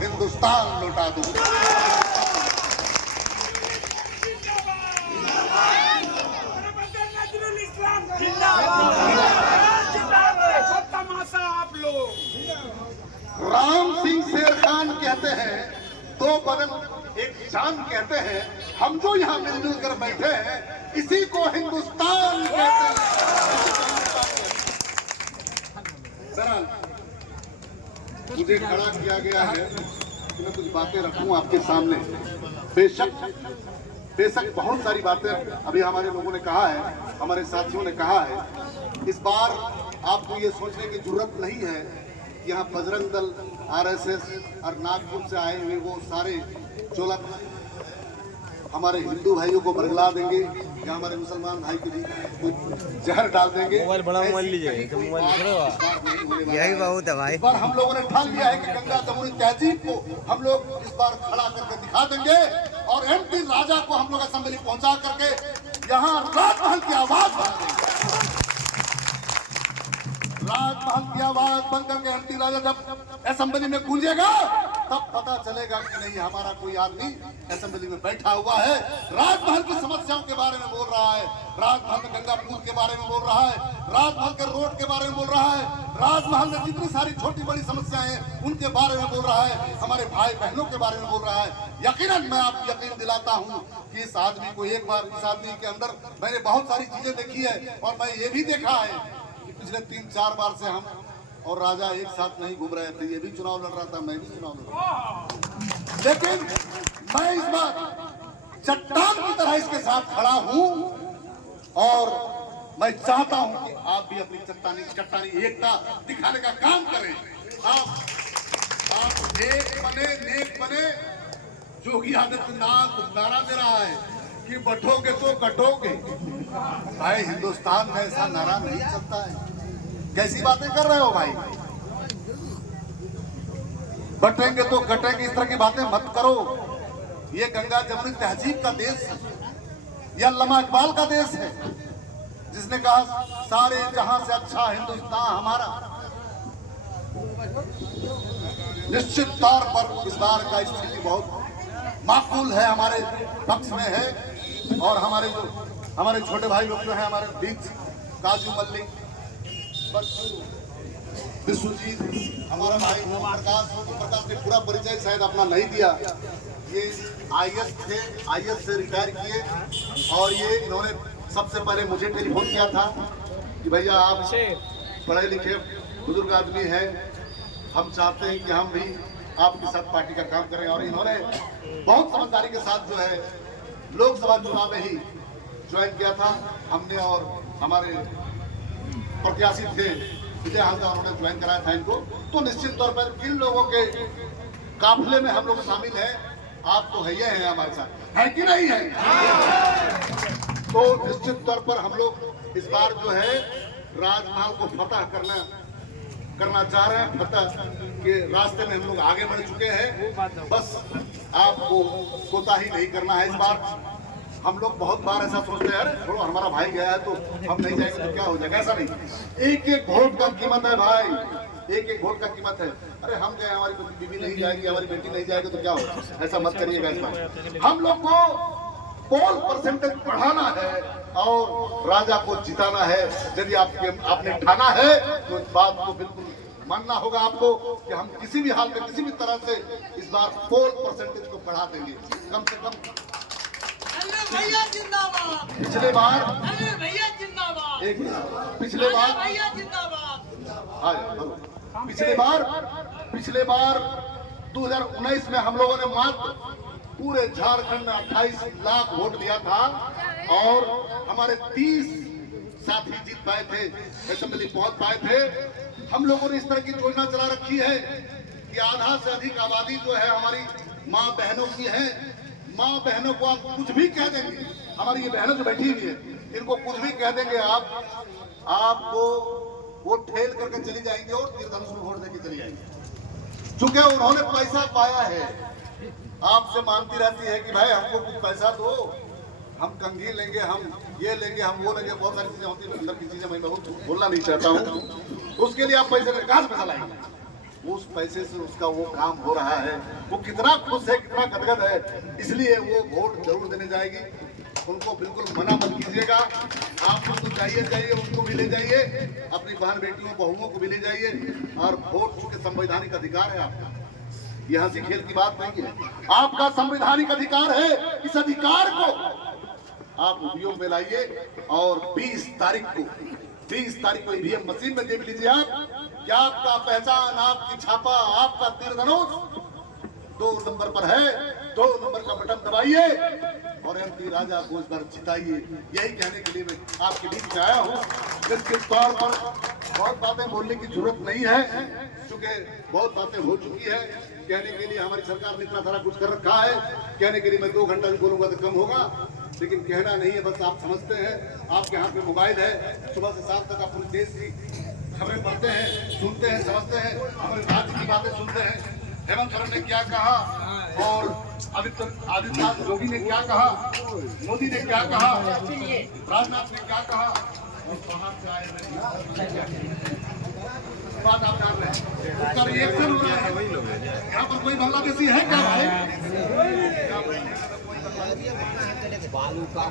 हिंदुस्तान लौटा दूं। आप लोग राम सिंह शेर खान कहते हैं, दो बदन एक जान कहते हैं। हम जो यहाँ मिलजुल कर बैठे हैं, इसी को हिंदुस्तान कहते हैं। बहरहाल मुझे खड़ा किया गया है कि मैं कुछ बातें रखूं आपके सामने। बेशक बहुत सारी बातें अभी हमारे लोगों ने कहा है, हमारे साथियों ने कहा है। इस बार आपको ये सोचने की जरूरत नहीं है कि यहाँ बजरंग दल, आरएसएस और नागपुर से आए हुए वो सारे चोला हमारे हिंदू भाइयों को बरगला देंगे या हमारे मुसलमान भाई के लिए जहर डाल देंगे। मोबाइल बड़ा मोबाइल लीजिए, मोबाइल यही बहुत है भाई। इस बार हम लोगों ने ठान लिया है कि गंगा जमुनी तहजीब को हम लोग इस बार खड़ा करके दिखा देंगे और एमपी राजा को हम लोग असेंबली पहुंचा करके यहाँ राजमहल की आवाज बन राजमहल की आवाज बंद करके एमपी राजा जब असेंबली में गूंजेगा तब पता चलेगा कि नहीं हमारा कोई आदमी असेंबली में बैठा हुआ है, राजमहल की समस्याओं के बारे में बोल रहा है, राजमहल में गंगा पुल के बारे में बोल रहा है, राजमहल के रोड के बारे में बोल रहा है, राजमहल में जितनी सारी छोटी बड़ी समस्याएं हैं उनके बारे में बोल रहा है, हमारे भाई बहनों के बारे में बोल रहा है। यकीनन मैं आपको यकीन दिलाता हूँ कि इस आदमी को एक बार, इस आदमी के अंदर मैंने बहुत सारी चीजें देखी है और मैं ये भी देखा है कि पिछले 3-4 बार से हम और राजा एक साथ नहीं घूम रहे थे। ये भी चुनाव लड़ रहा था, मैं भी चुनाव लड़ रहा था, लेकिन मैं इस बार चट्टान की तरह इसके साथ खड़ा हूं और मैं चाहता हूं कि आप भी अपनी चट्टानी एकता दिखाने का काम करें। आप नेक बने। योगी आदित्यनाथ नारा दे रहा है कि बटोगे तो कटोगे। भाई हिंदुस्तान में ऐसा नारा नहीं चलता है। कैसी बातें कर रहे हो भाई? बटेंगे तो कटेंगे, इस तरह की बातें मत करो। ये गंगा जमुनी तहजीब का देश है, यह अल्लामा इकबाल का देश है जिसने कहा सारे जहां से अच्छा हिंदुस्तान हमारा। निश्चित तौर पर इस बार का स्थिति बहुत माकूल है, हमारे पक्ष में है और हमारे छोटे भाई लोग जो है हमारे बीच, काजू मल्लिक, विश्वजीत, हमारा भाई प्रकाश ने पूरा परिचय शायद अपना नहीं दिया। ये आईएएस थे, आईएएस से रिटायर किए और ये इन्होंने सबसे पहले मुझे टेलीफोन किया था कि भैया आप पढ़े लिखे बुजुर्ग आदमी हैं, हम चाहते हैं कि हम भी आपके साथ पार्टी का काम करें। और इन्होंने बहुत समझदारी के साथ जो है लोकसभा चुनाव में ही ज्वाइन किया था हमने, और हमारे प्रत्याशी थे विजय हालदा, उन्होंने ज्वाइन कराया था इनको। तो निश्चित तौर पर इन लोगों के काफिले में हम लोग शामिल हैं। आप तो है ही हैं हमारे साथ, है कि नहीं है? तो निश्चित तौर पर हम लोग इस बार जो है राजमहल को फतह करना चाह रहे हैं। फतह के रास्ते में हम लोग आगे बढ़ चुके हैं, बस आपको कोताही नहीं करना है। इस बार हम लोग बहुत बार ऐसा सोचते हैं, अरे छोड़ो हमारा भाई गया है तो हम नहीं जाएंगे तो क्या हो जाएगा, ऐसा नहीं। एक एक वोट का कीमत है भाई, एक एक वोट का कीमत है। अरे हम गए, हमारी बीवी नहीं जाएगी, हमारी बेटी नहीं जाएगी तो क्या हो, ऐसा मत करिएगा। इस बार हम लोग को पोल परसेंटेज बढ़ाना है और राजा को जिताना है। यदि आपने ठाना है तो इस बात को बिल्कुल मानना होगा आपको कि हम किसी भी हाल में, किसी भी तरह से इस बार पोल परसेंटेज को बढ़ा देंगे। कम से कम भैया जिंदाबाद, पिछले बार भैया जिंदाबाद, एक पिछले बार भैया जिंदाबाद, पिछले बार 2019 में हम लोगों ने मात्र पूरे झारखंड में 28 लाख वोट दिया था और हमारे 30 साथी जीत पाए थे, असेंबली पहुंच पाए थे। हम लोगों ने इस तरह की योजना चला रखी है कि आधा से अधिक आबादी जो है हमारी माँ बहनों की है। माँ बहनों को आप कुछ भी कह देंगे, हमारी ये बहनें जो बैठी हुई है इनको कुछ भी कह देंगे आपको वो ठेल करके चली जाएंगे और तीर्थधनुष में वोट देके चली जाएंगे। चूंकि उन्होंने पैसा पाया है, आपसे मांगती रहती है कि भाई हमको कुछ पैसा दो, हम कंघी लेंगे, हम ये लेंगे, हम वो लेंगे। बहुत सारी चीजें होती है, अंदर की चीजें मैं बहुत बोलना नहीं चाहता हूँ। उसके लिए आप पैसा कहाँ से पैसा लाएंगे? उस पैसे से उसका वो काम हो रहा है, वो कितना खुश है, कितना गदगद है, इसलिए वो वोट जरूर देने जाएगी। उनको बिल्कुल मना मत कीजिएगा। आप उनको जाइए, उनको भी ले जाइए, अपनी बहन बेटियों बहुओं को भी ले जाइए। और वोट चूंकि संवैधानिक अधिकार है आपका, ये हंसी खेल की बात नहीं है, आपका संवैधानिक अधिकार है। इस अधिकार को आप उपयोग में लाइए और 20 तारीख को ईवीएम मशीन में देख लीजिए आप क्या आपका पहचान, आपकी छापा, आपका तीर धनुष 2 नंबर पर है। 2 नंबर का बटन दबाइए और MP राजा को इस बार जिताइए। यही कहने के लिए मैं आपके बीच में आया हूँ। निश्चित तौर पर बहुत बातें बोलने की जरूरत नहीं है, क्योंकि बहुत बातें हो चुकी है। कहने के लिए हमारी सरकार ने इतना सारा कुछ कर रखा है, कहने के लिए मैं 2 घंटा भी बोलूंगा तो कम होगा, लेकिन कहना नहीं है। बस आप समझते हैं, आपके हाथ में मोबाइल है, सुबह से शाम तक आप पूरे देश की खबरें पढ़ते हैं, सुनते हैं, समझते हैं, हमारे राज्य की बातें सुनते हैं। हेमंत सोरेन ने क्या कहा और आदित्यनाथ योगी ने क्या कहा, मोदी ने क्या कहा, राजनाथ ने क्या कहा और बाहर से आए बात आप जान रहे हैं। उसका रिएक्शन हो रहा है। यहाँ पर कोई बांग्लादेशी है क्या भाई? बालू का